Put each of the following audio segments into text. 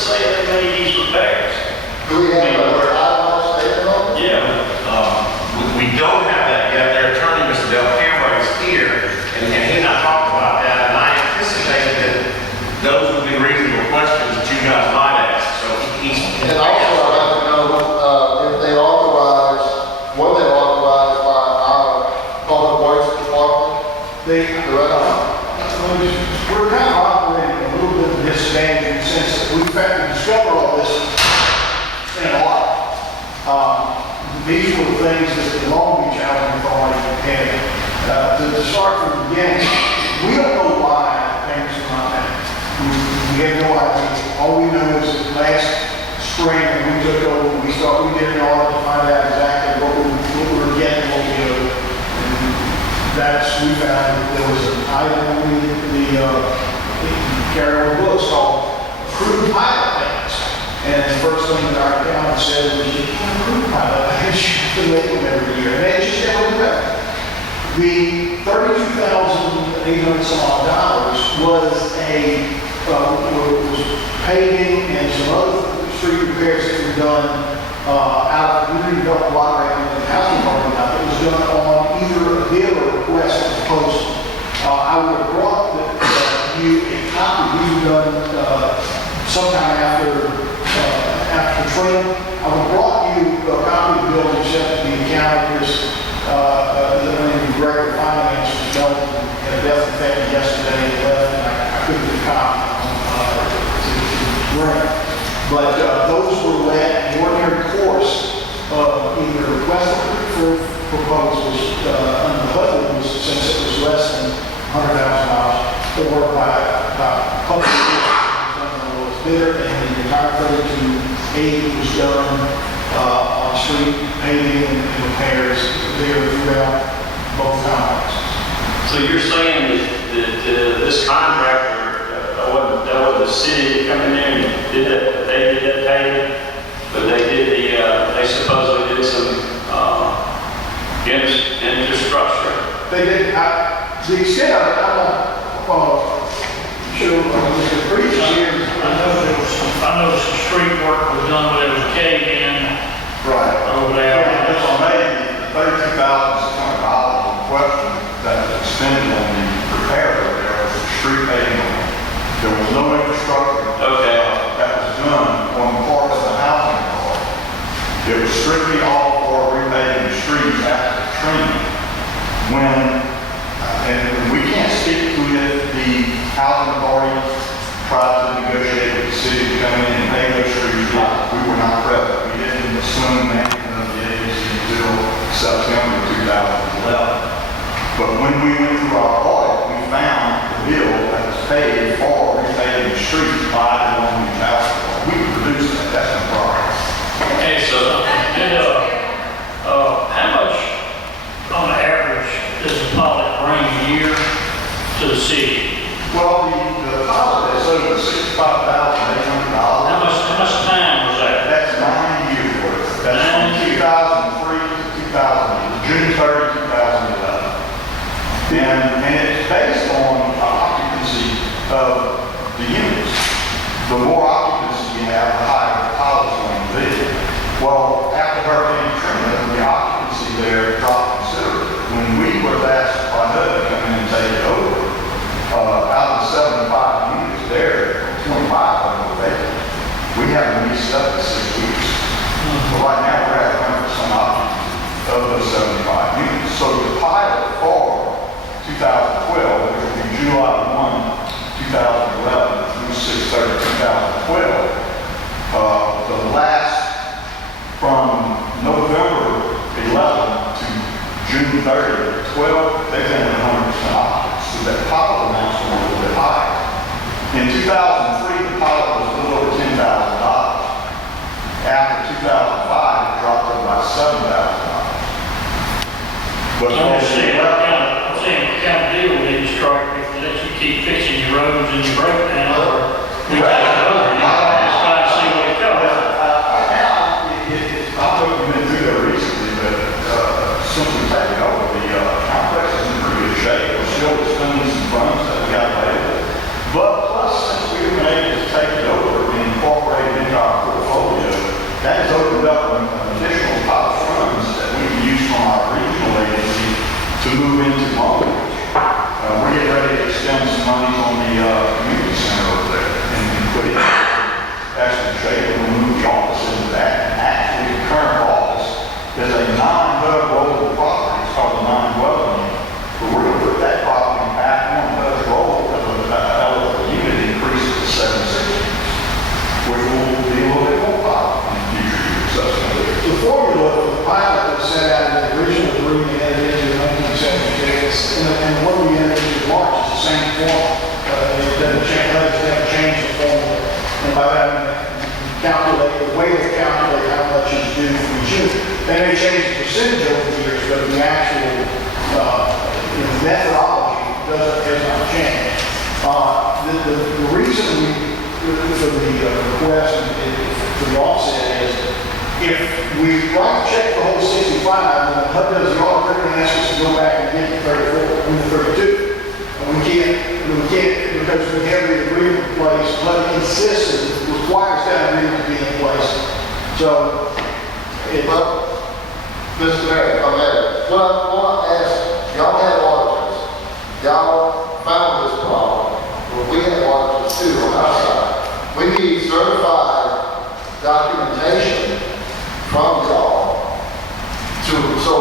say they made these repairs. Do we have a timeline statement on it? Yeah. We don't have that yet. Their attorney, Mr. Del Camera, is here, and he and I talked about that, and I anticipated that those would be reasonable questions that you guys might ask. So he's. And also, I'd like to know if they authorize, were they authorized by our public works department? We're kind of operating a little bit of disadvantage in the sense that we've had to discover all this in a lot. These were the things that the Long Beach Housing Authority had. To start from the beginning, we don't know why payments are not made. We have no idea. All we know is that last spring when we took over, we did an audit to find out exactly what we were getting, what we owed. We found that there was an item in the carry on books called accrued pilot payments. And the first thing that our accountant said was, you can't accrue pilot payments, you have to make them every year. And they just never did that. The $32,800 some odd was was paving and some other street repairs that were done out of the development block right in the housing department. It was done on either a bid or a request as opposed. I would have brought you a copy we done sometime after Katrina. I would have brought you a copy of the bill you sent to the accountant the director of finance was done in a death effect yesterday and left, and I couldn't get a copy to bring. But those were let in ordinary course of either requested for proposals under the budget was, since it was less than $100,000, or by public bidder, and the entire 32 was done on street paving and repairs there throughout both complexes. So you're saying that this contractor, that wasn't the city coming in and did that, they did that paving, but they did they supposedly did some infrastructure. They did, the extent of it, I'm not sure, Mr. Preacher here. I know some street work was done where there was a cave in Right. over there. Yeah, if I may, the $32,600 in question that was expended on the repair over there was the street paving. There was no infrastructure. Okay. That was done on the part of the housing authority. It was strictly all for repaving the streets after the training. And we can't speak to it, the housing authority tried to negotiate with the city to come in and pave those streets. We were not present. We didn't assume management of the agency until September 2011. But when we went through our audit, we found the bill that was paid for repaving the streets by the Long Beach Housing Authority. We produced that. That's no problem. Okay, so How much on average does a pilot bring a year to the city? Well, the pilot is over $65,800. How much time was that? That's 9 years worth. That's from 2003 to June 30, 2011. And it's based on the occupancy of the units. The more occupancy you have, the higher the pilot's going to be. Well, after Hurricane Katrina, the occupancy there dropped considerably. When we were asked by HUD to come in and take it over, out of the 75 units there, 25 of them were vacant. We haven't leased up in 6 weeks. So right now we're at 100% occupancy of those 75 units. So the pilot for 2012, which will be July 1, 2011 through 6/30/2012, the last from November 11 to June 30, 12, they've been at 100% occupancy. So that pilot amounts a little bit higher. In 2003, the pilot was a little over $10,000. After 2005, it dropped to about $7,000. But I'm saying what kind of deal we need to strike if let you keep fixing your roads and your breakdown, or we take it over, you just try to see what it costs. I don't know if you've been through there recently, but simply taking over, the complex is in pretty good shape. We're still spending some funds that we got available. But plus, since we were able to take it over and incorporate form. It doesn't change, it doesn't change the formula. And by that, I mean, calculate, the way they calculate how much is due for each unit. They may change the percentage over the years, but the actual, methodology has not changed. The reason for the request and for the offset is if we write a check for the whole 65, then HUD does the audit, they're going to ask us to go back and get the 34, and the 32. And we can't, because we have the agreement in place, HUD insists, requires that agreement to be in place. So, But, Mr. Mayor, if I may, what I want to ask, y'all had auditors, y'all found this problem, but we had auditors too on our side. We need certified documentation from y'all so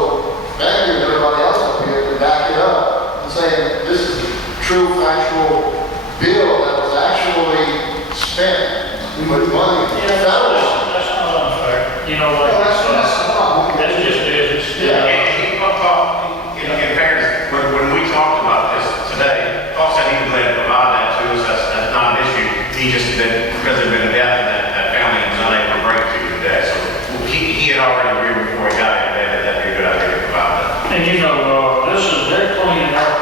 Maggie and everybody else up here can back it up and say, this is a true factual bill that was actually spent with money. That's not unfair. You know, like, that's the problem. that's just business. And in fairness, when we talked about this today, Paul said he would let provide that to us, that's not an issue. He just, because there'd been a death in that family, he was unable to break to today. So he had already agreed before he got in bed that that'd be a good idea to provide that. And they're cleaning up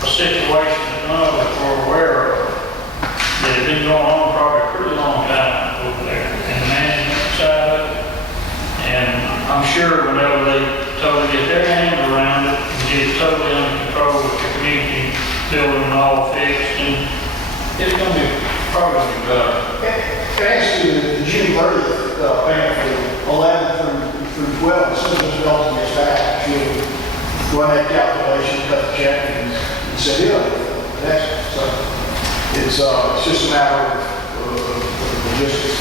a situation that none of us were aware of, that had been going on probably a pretty long time over there in the management side of it. And I'm sure whenever they totally get their hands around it and get it totally under control with the community building and all fixed, and it's gonna be probably better. As to the June 30th payment for 11 through 12, as soon as Ms. Dalton gets back, she'll run that calculation, cut the check, and send it up. So it's just a matter of logistics.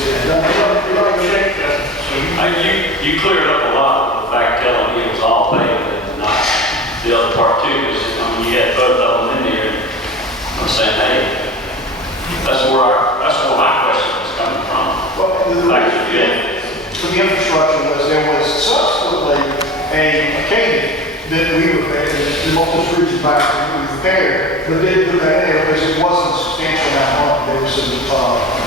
You cleared up a lot of the fact telling me it was all paid and not the other part too, because, you had both of them in there. I'm saying, hey, that's where my question was coming from. Well, for the infrastructure there was subsequently a cave that we repaired, the multiple streets and back we repaired, but didn't put that in there because it wasn't a substantial amount of money. There was some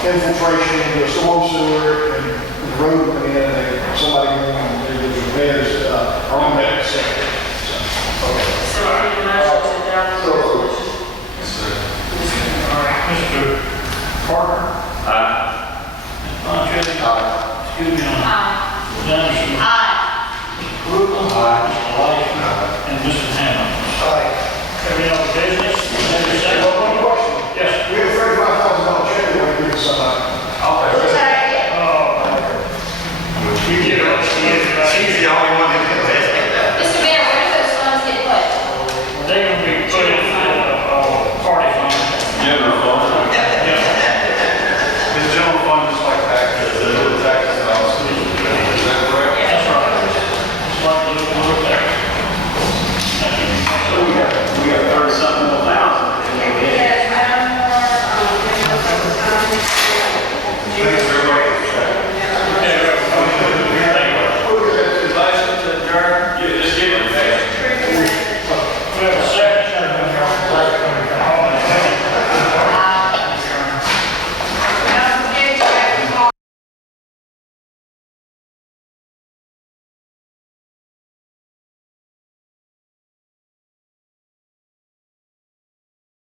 infiltration into the storm sewer and the road went in and somebody went in and did the repairs on that sector. Okay. So are you motion to adopt the resolution? All right, Mr. Parker? Ms. Bonchetti? Excuse me, Ms. Anderson? Aye. Mr. Brooklyn? Mr.